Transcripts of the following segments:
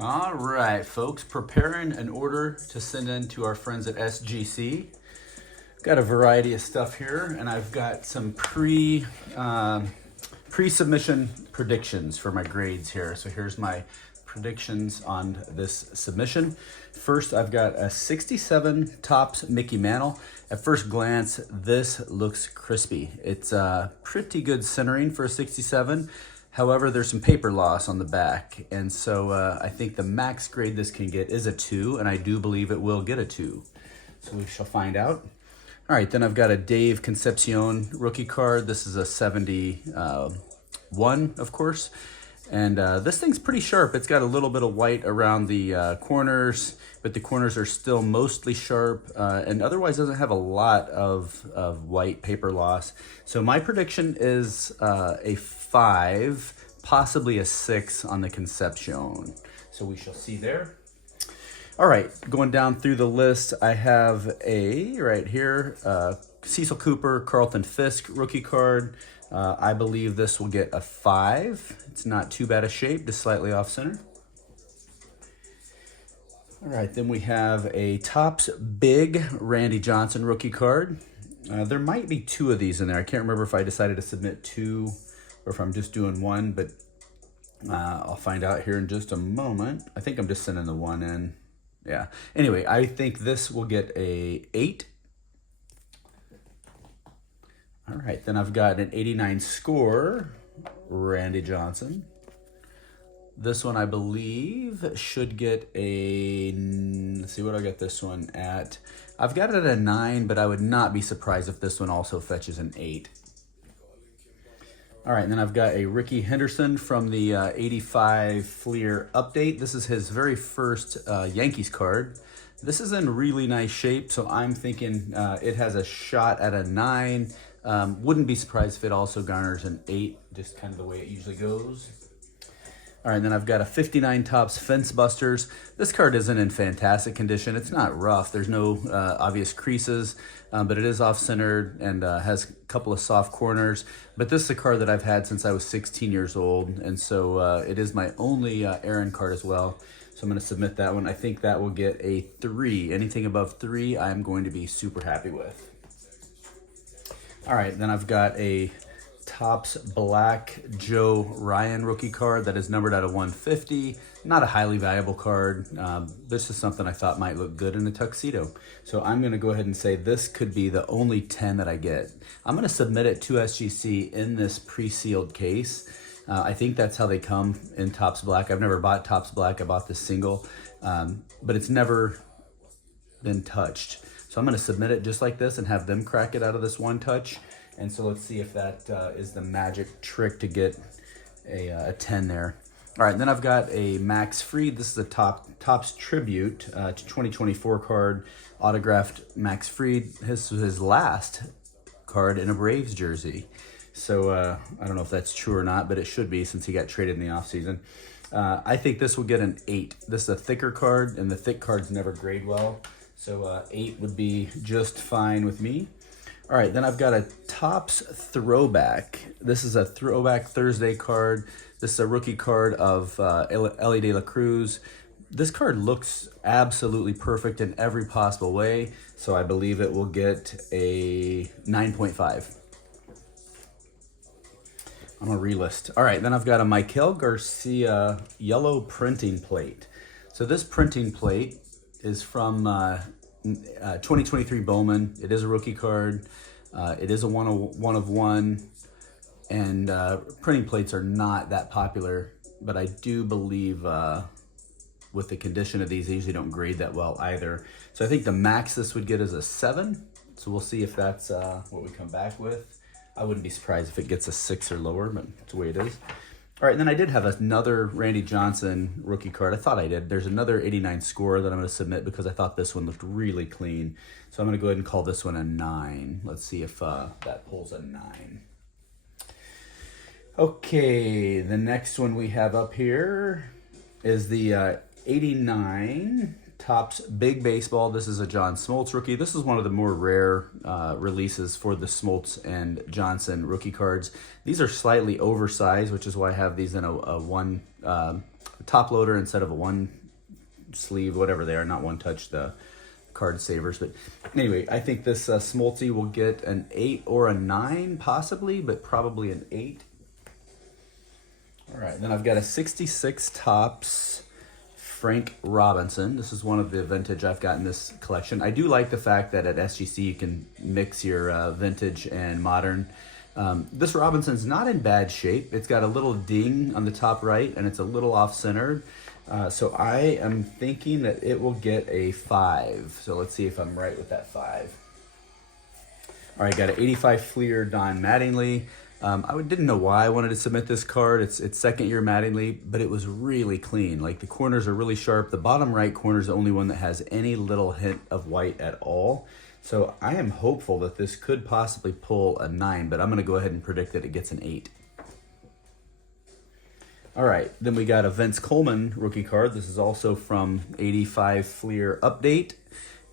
All right, folks, preparing an order to send in to our friends at SGC. Got a variety of stuff here, and I've got some pre-submission predictions for my grades here. So here's my predictions on this submission. First, I've got a 67 Topps Mickey Mantle. At first glance, this looks crispy. It's pretty good centering for a 67. However, there's some paper loss on the back, and so I think the max grade this can get is a 2, and I do believe it will get a 2. So we shall find out. All right, then I've got a Dave Concepcion rookie card. This is a 71, of course. And this thing's pretty sharp. It's got a little bit of white around the corners, but the corners are still mostly sharp, and otherwise doesn't have a lot of white paper loss. So my prediction is a 5, possibly a 6 on the Concepcion. So we shall see there. All right, going down through the list, I have right here, Cecil Cooper, Carlton Fisk rookie card. I believe this will get a 5. It's not too bad a shape, just slightly off center. All right, then we have a Topps Big Randy Johnson rookie card. There might be 2 of these in there. I can't remember if I decided to submit 2 or if I'm just doing 1, but I'll find out here in just a moment. I think I'm just sending the 1 in. Yeah. Anyway, I think this will get a 8. All right, then I've got an 89 score, Randy Johnson. This one, I believe, should get a, let's see what I got this one at. I've got it at a 9, but I would not be surprised if this one also fetches an 8. All right, and then I've got a Rickey Henderson from the 85 Fleer update. This is his very first Yankees card. This is in really nice shape, so I'm thinking it has a shot at a 9. Wouldn't be surprised if it also garners an 8, just kind of the way it usually goes. All right, and then I've got a 59 Topps Fence Busters. This card isn't in fantastic condition. It's not rough. There's no obvious creases, but it is off-centered and has a couple of soft corners. But this is a card that I've had since I was 16 years old, and so it is my only Aaron card as well. So I'm going to submit that one. I think that will get a 3. Anything above 3, I'm going to be super happy with. All right, then I've got a Topps Black Joe Ryan rookie card that is numbered out of 150. Not a highly valuable card. This is something I thought might look good in a tuxedo. So I'm going to go ahead and say this could be the only 10 that I get. I'm going to submit it to SGC in this pre-sealed case. I think that's how they come in Topps Black. I've never bought Topps Black. I bought this single, but it's never been touched. So I'm going to submit it just like this and have them crack it out of this one touch. And so let's see if that is the magic trick to get a 10 there. All right, then I've got a Max Fried. This is a Topps Tribute to 2024 card, autographed Max Fried. This was his last card in a Braves jersey. So I don't know if that's true or not, but it should be since he got traded in the offseason. I think this will get an 8. This is a thicker card, and the thick cards never grade well. So 8 would be just fine with me. All right, then I've got a Topps Throwback. This is a Throwback Thursday card. This is a rookie card of Elly de la Cruz. This card looks absolutely perfect in every possible way, so I believe it will get a 9.5. I'm gonna relist. All right, then I've got a Maikel Garcia yellow printing plate. So this printing plate is from 2023 Bowman. It is a rookie card. It is a one of one, and printing plates are not that popular, but I do believe with the condition of these, they usually don't grade that well either. So I think the max this would get is a 7. So we'll see if that's what we come back with. I wouldn't be surprised if it gets a 6 or lower, but that's the way it is. All right, and then I did have another Randy Johnson rookie card. I thought I did. There's another 89 score that I'm going to submit because I thought this one looked really clean. So I'm going to go ahead and call this one a 9. Let's see if that pulls a 9. Okay, the next one we have up here is the 89 Topps Big Baseball. This is a John Smoltz rookie. This is one of the more rare releases for the Smoltz and Johnson rookie cards. These are slightly oversized, which is why I have these in a top loader instead of a one sleeve, whatever they are, not one touch, the card savers. But anyway, I think this Smoltz will get an 8 or a 9 possibly, but probably an 8. All right, then I've got a 66 Topps Frank Robinson. This is one of the vintage I've got in this collection. I do like the fact that at SGC you can mix your vintage and modern. This Robinson's not in bad shape. It's got a little ding on the top right, and it's a little off-centered. So I am thinking that it will get a 5. So let's see if I'm right with that 5. All right, got an 85 Fleer Don Mattingly. I didn't know why I wanted to submit this card. It's second year Mattingly, but it was really clean. Like the corners are really sharp. The bottom right corner is the only one that has any little hint of white at all. So I am hopeful that this could possibly pull a 9, but I'm going to go ahead and predict that it gets an 8. All right, then we got a Vince Coleman rookie card. This is also from 85 Fleer Update,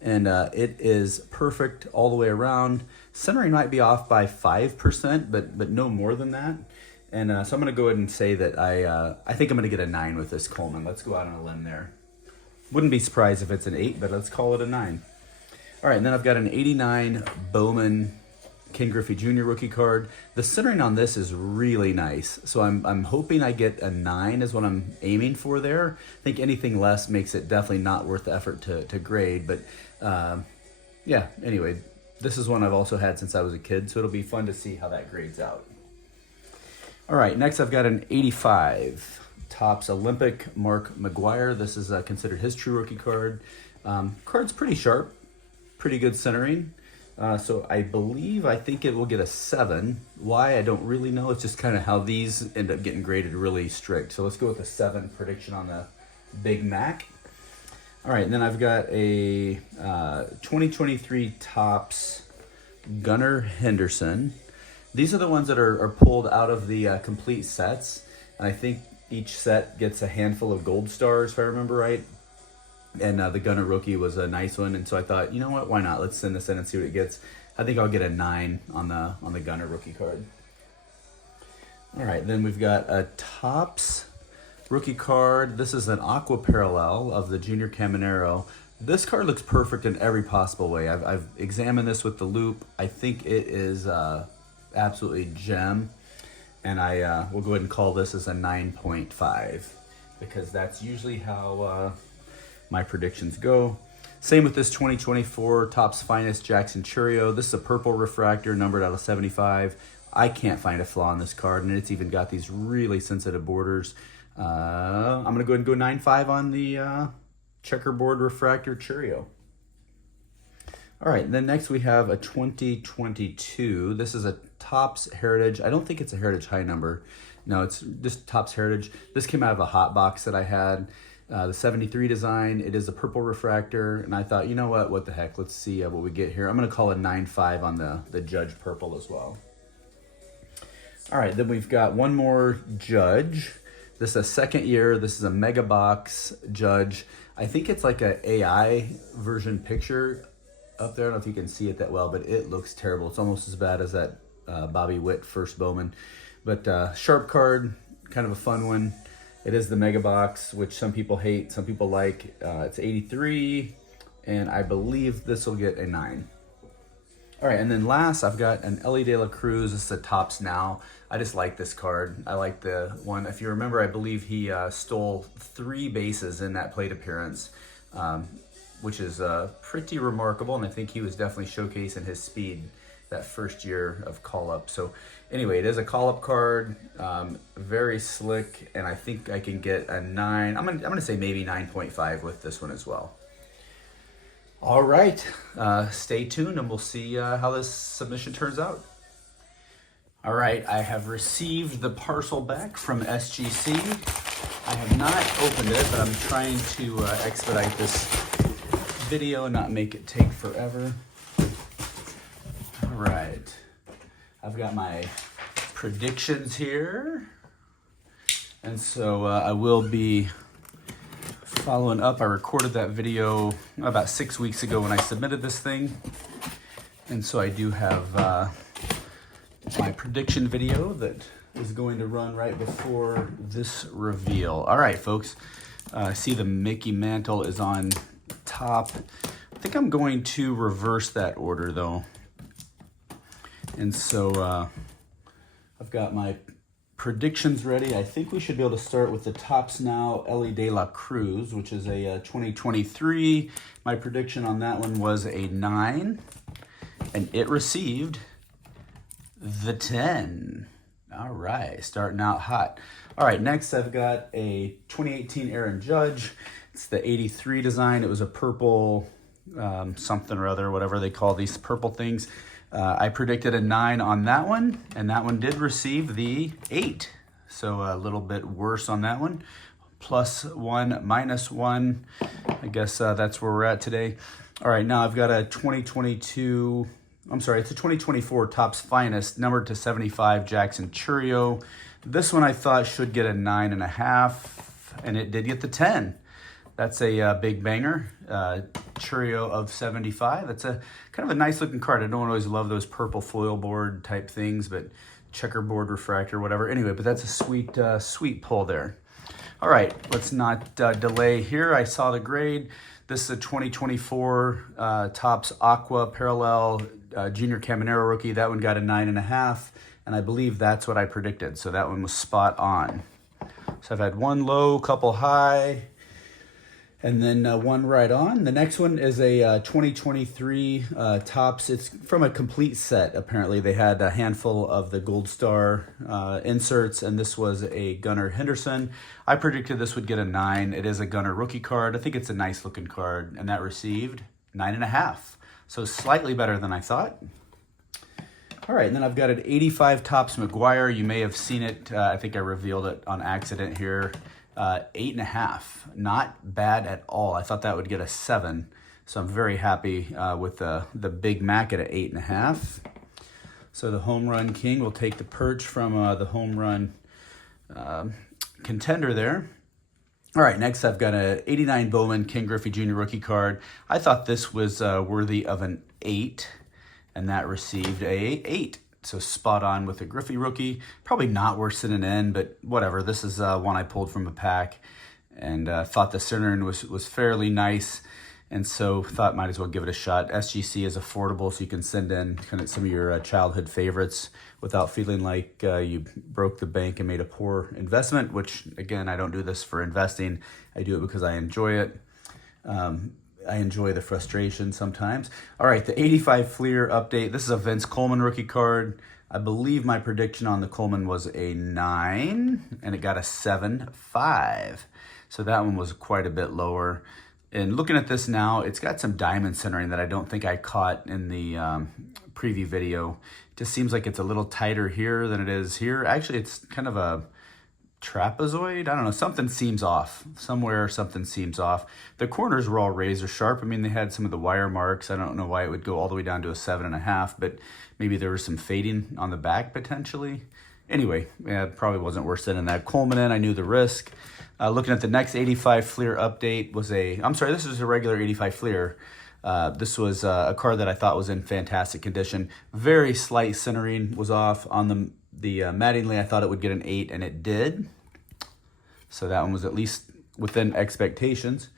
and it is perfect all the way around. Centering might be off by 5%, but no more than that. And so I'm going to go ahead and say that I think I'm going to get a 9 with this Coleman. Let's go out on a limb there. Wouldn't be surprised if it's an 8, but let's call it a 9. All right, and then I've got an 89 Bowman Ken Griffey Jr. rookie card. The centering on this is really nice, so I'm hoping I get a 9 is what I'm aiming for there. I think anything less makes it definitely not worth the effort to grade, but yeah, anyway, this is one I've also had since I was a kid, so it'll be fun to see how that grades out. All right, next I've got an 85 Topps Olympic Mark McGwire. This is considered his true rookie card. Card's pretty sharp, pretty good centering. So I think it will get a 7. Why, I don't really know. It's just kind of how these end up getting graded really strict. So let's go with a 7 prediction on the Big Mac. All right, and then I've got a 2023 Topps Gunnar Henderson. These are the ones that are pulled out of the complete sets. And I think each set gets a handful of gold stars, if I remember right. And the Gunnar rookie was a nice one, and so I thought, you know what, why not? Let's send this in and see what it gets. I think I'll get a 9 on the Gunnar rookie card. All right, then we've got a Topps rookie card. This is an aqua parallel of the Junior Caminero. This card looks perfect in every possible way. I've examined this with the loop. I think it is absolutely gem, and I will go ahead and call this as a 9.5 because that's usually how my predictions go. Same with this 2024 Topps Finest Jackson Chourio. This is a purple refractor numbered out of 75. I can't find a flaw in this card, and it's even got these really sensitive borders. I'm going to go ahead and go 9.5 on the checkerboard refractor Chourio. All right, then next we have a 2022. This is a Topps Heritage. I don't think it's a Heritage high number. No, it's just Topps Heritage. This came out of a hot box that I had. The 73 design, it is a purple refractor, and I thought, you know what the heck, let's see what we get here. I'm going to call it 9.5 on the Judge purple as well. All right, then we've got one more Judge. This is a second year. This is a mega box Judge. I think it's like a AI version picture up there. I don't know if you can see it that well, but it looks terrible. It's almost as bad as that Bobby Witt first Bowman. But sharp card, kind of a fun one. It is the mega box, which some people hate, some people like. It's 83, and I believe this will get a 9. All right, and then last, I've got an Elly de la Cruz. This is a Topps Now. I just like this card. I like the one. If you remember, I believe he stole 3 bases in that plate appearance, which is pretty remarkable, and I think he was definitely showcasing his speed that first year of call-up. So anyway, it is a call-up card, very slick, and I think I can get a 9. I'm gonna say maybe 9.5 with this one as well. All right, stay tuned and we'll see how this submission turns out. All right, I have received the parcel back from SGC. I have not opened it, but I'm trying to expedite this video and not make it take forever. All right, I've got my predictions here. And so I will be following up. I recorded that video about 6 weeks ago when I submitted this thing. And so I do have my prediction video that is going to run right before this reveal. All right, folks. I see the Mickey Mantle is on top. I think I'm going to reverse that order, though. And so I've got my predictions ready. I think we should be able to start with the tops now. Elly de la Cruz, which is a 2023. My prediction on that one was a 9, and it received the 10. All right, starting out hot. All right, next I've got a 2018 Aaron Judge. It's the 83 design. It was a purple something or other, whatever they call these purple things. I predicted a 9 on that one, and that one did receive the 8. So a little bit worse on that one. +1, -1. I guess that's where we're at today. All right, now I've got a 2022, I'm sorry, it's a 2024 Topps Finest, numbered to 75, Jackson Chourio. This one I thought should get a 9.5, and it did get the 10. That's a big banger. Chourio of 75. That's a kind of a nice looking card. I don't always love those purple foil board type things, but checkerboard refractor, whatever. Anyway, but that's a sweet, sweet pull there. All right, let's not delay here. I saw the grade. This is a 2024 Topps Aqua Parallel Junior Caminero rookie. That one got a 9.5, and I believe that's what I predicted. So that one was spot on. So I've had one low, couple high, and then one right on. The next one is a 2023 Topps. It's from a complete set, apparently. They had a handful of the Gold Star inserts, and this was a Gunnar Henderson. I predicted this would get a 9. It is a Gunnar rookie card. I think it's a nice looking card, and that received 9.5. So slightly better than I thought. All right, and then I've got an 85 Topps McGwire. You may have seen it. I think I revealed it on accident here. 8.5, not bad at all. I thought that would get a 7, so I'm very happy with the Big Mac at an 8.5. So the Home Run King will take the perch from the Home Run contender there. All right, next I've got a 89 Bowman King Griffey Jr. rookie card. I thought this was worthy of an 8, and that received a 8. So spot on with a Griffey rookie. Probably not worse than an N, but whatever. This is one I pulled from a pack, and thought the centering was fairly nice, and so thought might as well give it a shot. SGC is affordable, so you can send in kind of some of your childhood favorites without feeling like you broke the bank and made a poor investment, which, again, I don't do this for investing. I do it because I enjoy it. I enjoy the frustration sometimes. All right, the 85 Fleer update. This is a Vince Coleman rookie card. I believe my prediction on the Coleman was a 9, and it got a 7.5. So that one was quite a bit lower. And looking at this now, it's got some diamond centering that I don't think I caught in the preview video. It just seems like it's a little tighter here than it is here. Actually, it's kind of a trapezoid. I don't know. Something seems off. Somewhere something seems off. The corners were all razor sharp. I mean, they had some of the wire marks. I don't know why it would go all the way down to a 7.5, but maybe there was some fading on the back potentially. Anyway, yeah, it probably wasn't worth sending that Coleman in. I knew the risk. Looking at the next 85 Fleer update was this was a regular 85 Fleer. This was a card that I thought was in fantastic condition. Very slight centering was off on the Mattingly. I thought it would get an 8, and it did. So that one was at least within expectations.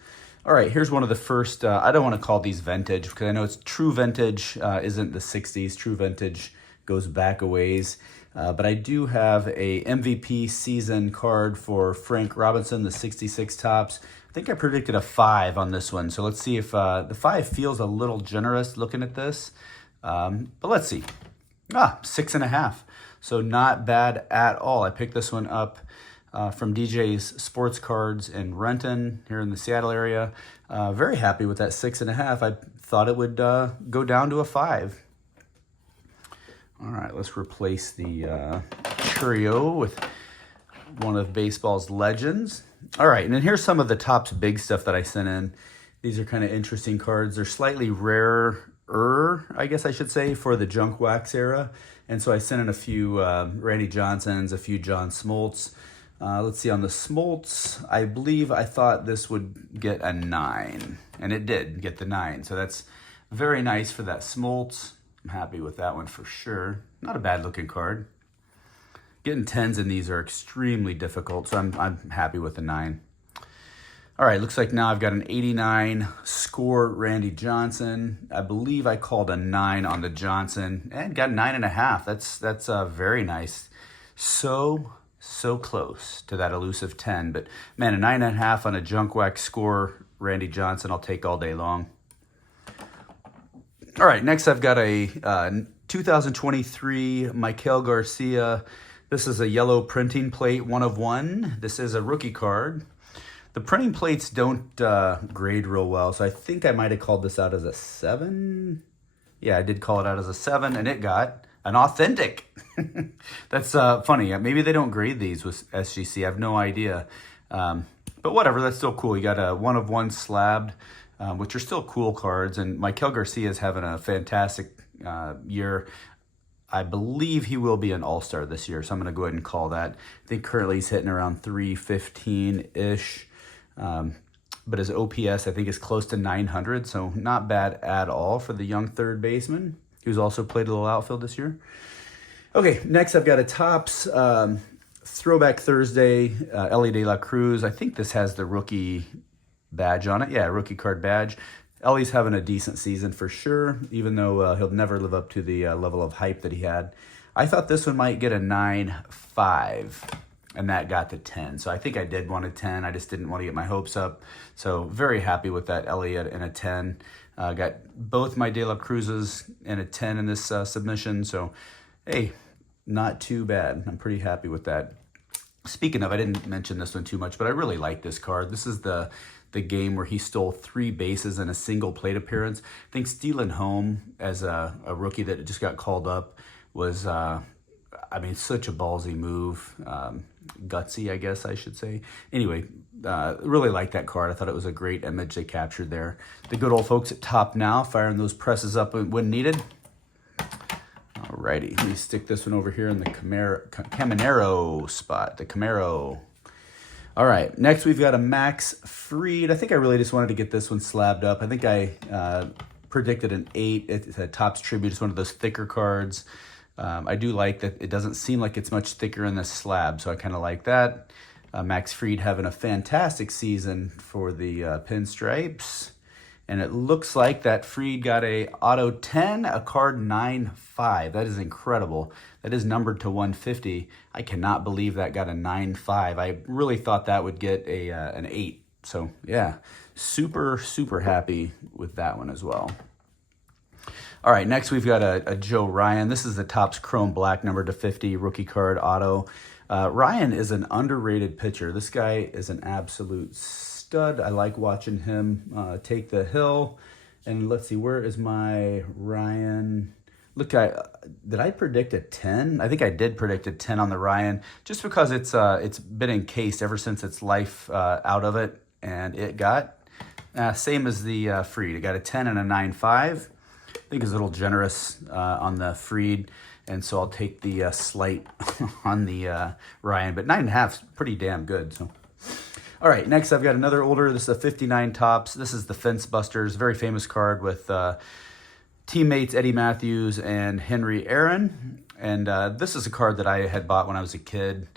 All right, here's one of the first, I don't want to call these vintage because I know it's true vintage isn't the 60s. True vintage goes back a ways. But I do have a MVP season card for Frank Robinson, the 66 Topps. I think I predicted a 5 on this one. So let's see if the 5 feels a little generous looking at this. But let's see. 6.5. So not bad at all. I picked this one up from DJ's Sports Cards in Renton here in the Seattle area. Very happy with that 6.5. I thought it would go down to a 5. All right, let's replace the Chourio with one of baseball's legends. All right, and then here's some of the Topps big stuff that I sent in. These are kind of interesting cards. They're slightly rarer, I guess I should say, for the junk wax era. And so I sent in a few Randy Johnsons, a few John Smoltz. Let's see, on the Smoltz, I thought this would get a 9, and it did get the 9. So that's very nice for that Smoltz. I'm happy with that one for sure. Not a bad looking card. Getting 10s in these are extremely difficult, so I'm happy with the 9. All right, looks like now I've got an 89 score Randy Johnson. I believe I called a 9 on the Johnson and got 9.5. That's very nice. So close to that elusive 10, but man, a 9.5 on a junk wax score Randy Johnson, I'll take all day long. All right, next I've got a 2023 Maikel Garcia. This is a yellow printing plate, 1 of 1. This is a rookie card. The printing plates don't grade real well, so I think I might have called this out as a 7. Yeah, I did call it out as a 7, and it got an authentic. That's funny. Maybe they don't grade these with SGC. I have no idea. But whatever, that's still cool. You got a 1 of 1 slabbed, which are still cool cards. And Maikel Garcia is having a fantastic year. I believe he will be an all-star this year, so I'm going to go ahead and call that. I think currently he's hitting around 315-ish. But his OPS, I think, is close to 900, so not bad at all for the young third baseman, who's also played a little outfield this year. Okay, next I've got a Topps Throwback Thursday, Elly de la Cruz. I think this has the rookie badge on it. Yeah, rookie card badge. Elly's having a decent season for sure, even though he'll never live up to the level of hype that he had. I thought this one might get a 9.5, and that got to 10. So I think I did want a 10. I just didn't want to get my hopes up. So very happy with that Elly in a 10. Got both my De La Cruzes in a 10 in this submission. So, hey, not too bad. I'm pretty happy with that. Speaking of, I didn't mention this one too much, but I really like this card. This is the game where he stole 3 bases in a single plate appearance. I think stealing home as a rookie that just got called up was, such a ballsy move. Gutsy, I guess I should say. Anyway, really like that card. I thought it was a great image they captured there. The good old folks at Top Now, firing those presses up when needed. Alrighty, let me stick this one over here in the Caminero spot, the Camaro. All right, next we've got a Max Fried. I think I really just wanted to get this one slabbed up. I think I predicted an 8. It's a Topps Tribute. It's one of those thicker cards. I do like that it doesn't seem like it's much thicker in the slab, so I kind of like that. Max Fried having a fantastic season for the Pinstripes. And it looks like that Fried got a auto 10, a card 9.5. That is incredible. That is numbered to 150. I cannot believe that got a 9.5. I really thought that would get an 8. So yeah, super happy with that one as well. All right, next we've got a Joe Ryan. This is the Topps Chrome Black, number to 50, rookie card auto. Ryan is an underrated pitcher. This guy is an absolute stud. I like watching him take the hill. And let's see, where is my Ryan? Look, did I predict a 10? I think I did predict a 10 on the Ryan, just because it's been encased ever since its life out of it, and it got same as the Fried. It got a 10 and a 9.5. I think it's a little generous on the Fried, and so I'll take the slight on the Ryan, but 9.5 is pretty damn good. So, all right, next I've got another older. This is a 59 Topps. This is the Fence Busters, very famous card with teammates Eddie Matthews and Henry Aaron, and this is a card that I had bought when I was a kid.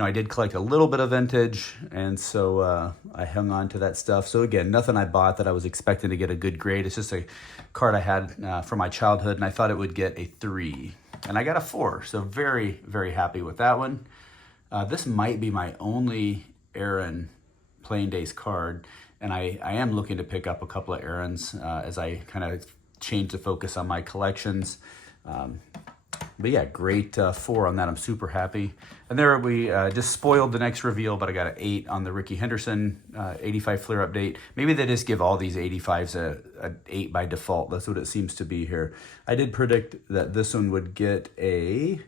I did collect a little bit of vintage, and so I hung on to that stuff. So again, nothing I bought that I was expecting to get a good grade. It's just a card I had from my childhood, and I thought it would get a 3. And I got a 4, so very happy with that one. This might be my only Aaron Playing Days card, and I am looking to pick up a couple of Aarons as I kind of change the focus on my collections. But yeah, great 4 on that. I'm super happy. And there we just spoiled the next reveal, but I got an 8 on the Rickey Henderson 85 Fleer update. Maybe they just give all these 85s an 8 by default. That's what it seems to be here. I did predict that this one would get a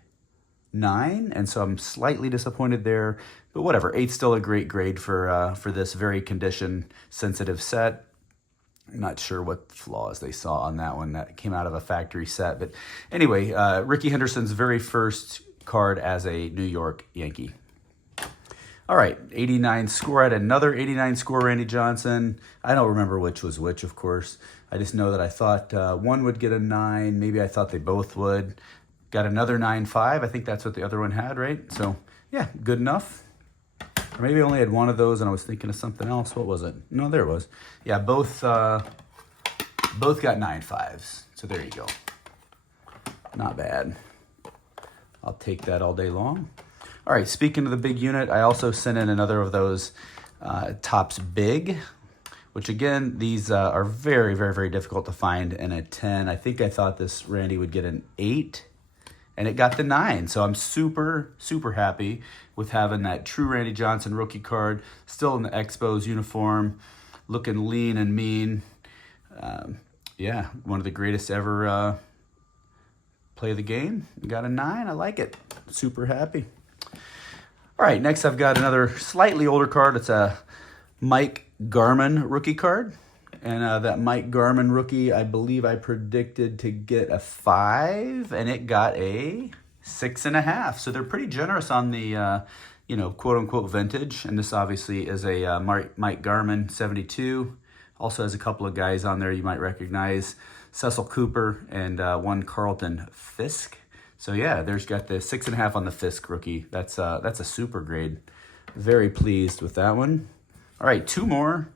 9, and so I'm slightly disappointed there. But whatever, 8's still a great grade for this very condition-sensitive set. I'm not sure what flaws they saw on that one. That came out of a factory set. But anyway, Rickey Henderson's very first card as a New York Yankee. All right, 89 score. I had another 89 score Randy Johnson. I don't remember which was which, of course. I just know that I thought one would get a 9. Maybe I thought they both would. Got another 9.5. I think that's what the other one had, right? So, yeah, good enough. Or maybe I only had one of those and I was thinking of something else. What was it? No, there it was. Yeah, both got 9.5s. So there you go. Not bad. I'll take that all day long. All right, speaking of the big unit, I also sent in another of those Topps Big, which again, these are very, very, very difficult to find in a 10. I think I thought this Randy would get an 8, and it got the 9. So I'm super, super happy with having that true Randy Johnson rookie card, still in the Expos uniform, looking lean and mean. Yeah, one of the greatest ever play the game. Got a 9. I like it. Super happy. All right, next I've got another slightly older card. It's a Mike Garman rookie card. And that Mike Garman rookie, I believe I predicted to get a 5, and it got a 6.5. So they're pretty generous on the, quote unquote vintage. And this obviously is a Mike Garman 72. Also has a couple of guys on there you might recognize. Cecil Cooper and one Carlton Fisk. So yeah, there's got the 6.5 on the Fisk rookie. That's a super grade. Very pleased with that one. All right, 2 more.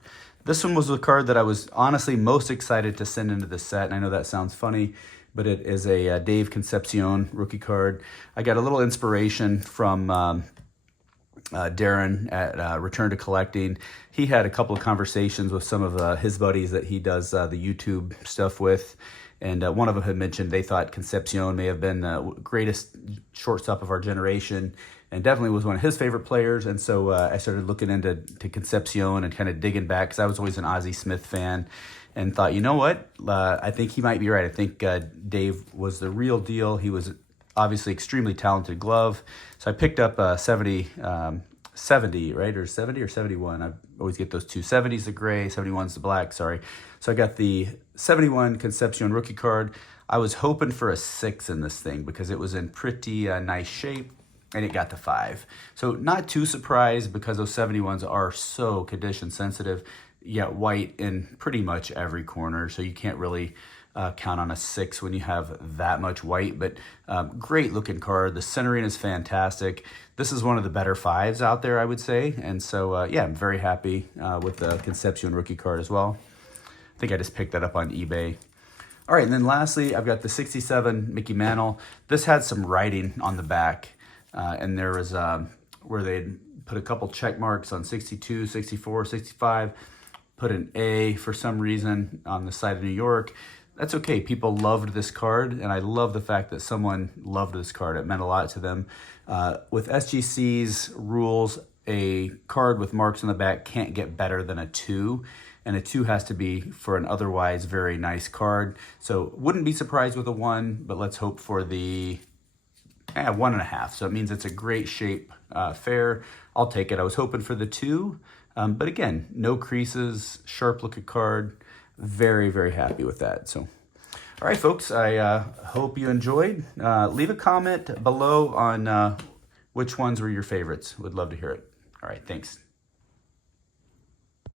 This one was the card that I was honestly most excited to send into the set. And I know that sounds funny, but it is a Dave Concepcion rookie card. I got a little inspiration from Darren at Return to Collecting. He had a couple of conversations with some of his buddies that he does the YouTube stuff with. And one of them had mentioned they thought Concepcion may have been the greatest shortstop of our generation, and definitely was one of his favorite players. And so I started looking into Concepcion and kind of digging back, because I was always an Ozzie Smith fan, and thought, you know what, I think he might be right. I think Dave was the real deal. He was obviously extremely talented glove. So I picked up 70, right? Or 70 or 71. I always get those two. 70's the gray, 71's the black, sorry. So I got the 71 Concepcion rookie card. I was hoping for a 6 in this thing because it was in pretty nice shape, and it got the 5. So not too surprised, because those 71s are so condition sensitive. You got white in pretty much every corner, so you can't really count on a 6 when you have that much white. But great looking card. The centering is fantastic. This is one of the better 5s out there, I would say. And so, yeah, I'm very happy with the Concepcion rookie card as well. I think I just picked that up on eBay. All right, and then lastly, I've got the 67 Mickey Mantle. This had some writing on the back, and there was where they'd put a couple check marks on 62, 64, 65, put an A for some reason on the side of New York. That's okay. People loved this card, and I love the fact that someone loved this card. It meant a lot to them. With SGC's rules, a card with marks on the back can't get better than a 2, and a 2 has to be for an otherwise very nice card. So wouldn't be surprised with a 1, but let's hope for the 1.5. So it means it's a great shape fair. I'll take it. I was hoping for the 2, but again, no creases, sharp looking card. Very, very happy with that. So, all right, folks, I hope you enjoyed. Leave a comment below on which ones were your favorites. Would love to hear it. All right, thanks.